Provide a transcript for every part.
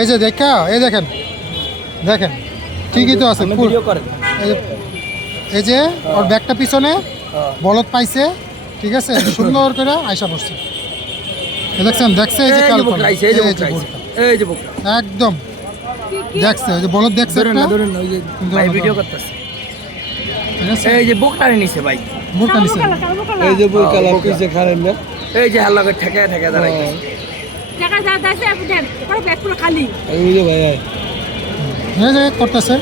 এই যে দেখা, এই দেখেন দেখেন ঠিকই তো আছে। এই যে ওর ব্যাগটা পিছনে বলদ পাইছে, ঠিক আছে, সুন্দর করে আয়সা পড়ছে। দেখছেন, দেখছে এই যে একদম দেখছে, ওই যে বলদ দেখছে ভিডিও করতেছে। এই যে বোকটা নিছে ভাই, বোরকা নিছে, এই যে বোরকা লাগিয়েছে খারেন না, এই যে হাল্লাকে ঠেকা ঠেকা দাঁড়াইছে। টাকা যা দাসে আপনি দেন, পরে ব্যাগ পুরো খালি। এই যে ভাই এই যে করতেছে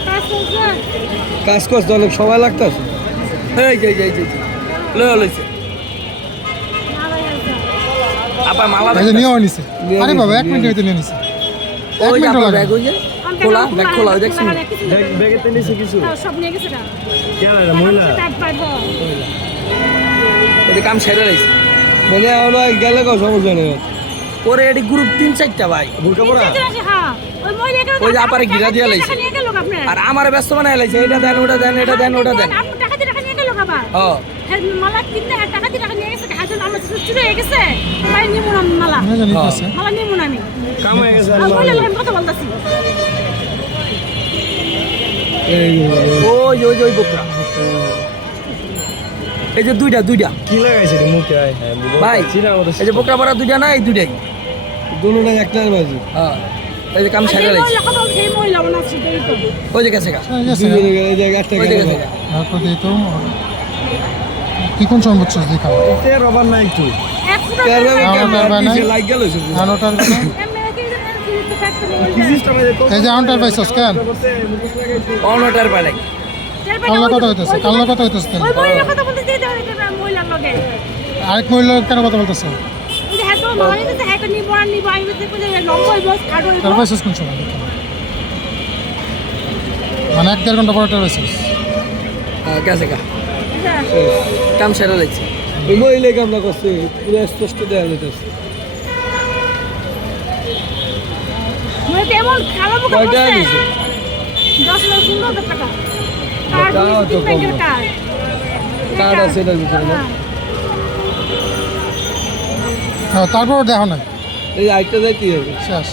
কাজ করতে অনেক সময় লাগতেছে। এই যে এই যে লয়ে লইছে আপা মালা। এই যে নিয়ে নিছে। আরে বাবা 1 মিনিটের ভিতরে নিয়ে নিছে। 1 মিনিট লাগে। ব্যাগ ওই যে খোলা, ব্যাগ খোলা, ওই দেখছেন ব্যাগেতে নিছে কিছু সব নিয়ে গেছে না। কেন মহিলা টাইপ পারবো। ওই কাম সেরে রইছে। মানে আমরা গেলে কোনো সমস্যা নেই। ওরে এডি গ্রুপ 3-4টা ভাই বোরকা পরা হ্যাঁ ওই মহিলা ওই যে আপারে গিরা দিয়া লাইছে। নিয়ে গেল আপনার। আর আমারে ব্যস্ত বানায় লাইছে, এটা দেন ওটা দেন, এটা দেন ওটা দেন। আপনি টাকা দিয়ে টাকা নিয়ে গেল বাবা। হ্যাঁ হ্যাঁ মালা কিনতে টাকা দিয়ে টাকা নিয়ে গেছে। হাজার আমার চুরি হয়ে গেছে। ভাই নিমু না মালা। এই যে নিতেছে। মালা নিমু না আমি। কাম হয়ে গেছে। আর মহিলা লোক কথা বলতাছি। ওই বোকরা, এই যে দুইটা কি লাগাইছে রে মুখে? ভাই এই যে বোকরা পরা দুইটা না, এই দুইটাই দুটোটা একটার বাজে। হ্যাঁ। এই যে কাম সেরে এই লাইছে। মহিলা কথা বলছে, এই মহিলা ওনা ছিল এই তো। ওই যে গেছে গা, এই গেছে। এই যে একটা ওই যে গেলে গেছে গা। তারপর দিই তো কি কোন সময় বুঝছিস দেখা? তে রবার নাই একটু একশো লাইক গেল আনোটার বেলা কি সিস্টেম এই যে আউন্টার পাইছস কেন? অনটার পারে কাল্লা কথা হইতেছে, কাল্লা কথা হইতেছে কেন? ওই মহিলা কথা বলতে দিতে হবে মহিলার লগে। আরেক মহিলা কেন কথা বলতেছে? ওই যে হ্যাঁ তো মামানি তো হ্যাঁ নিব আর নিব আমি বলতে কই লম্বা হইব কাট হইব। তার পাইছস কোন সময়? মানে 1-1.5 ঘন্টা পরে তার পাইছস। গেছে গা, কাম সেরে লাইছে। ওই মহিলা কামনা করছে পুরো স্পষ্ট দেওয়া যেতেছে। মানে তেমন খারাপ মুখ কয়টা করছে। দিছে? 10,15,000 টাকা। কার্ড টাকাও তো নিয়ে ব্যাংকের কম। কার্ড। কার্ড আছে এটার ভিতরে না? হ্যাঁ, তারপর দেখো না এই আইটা যাইতে হবে। শেষ।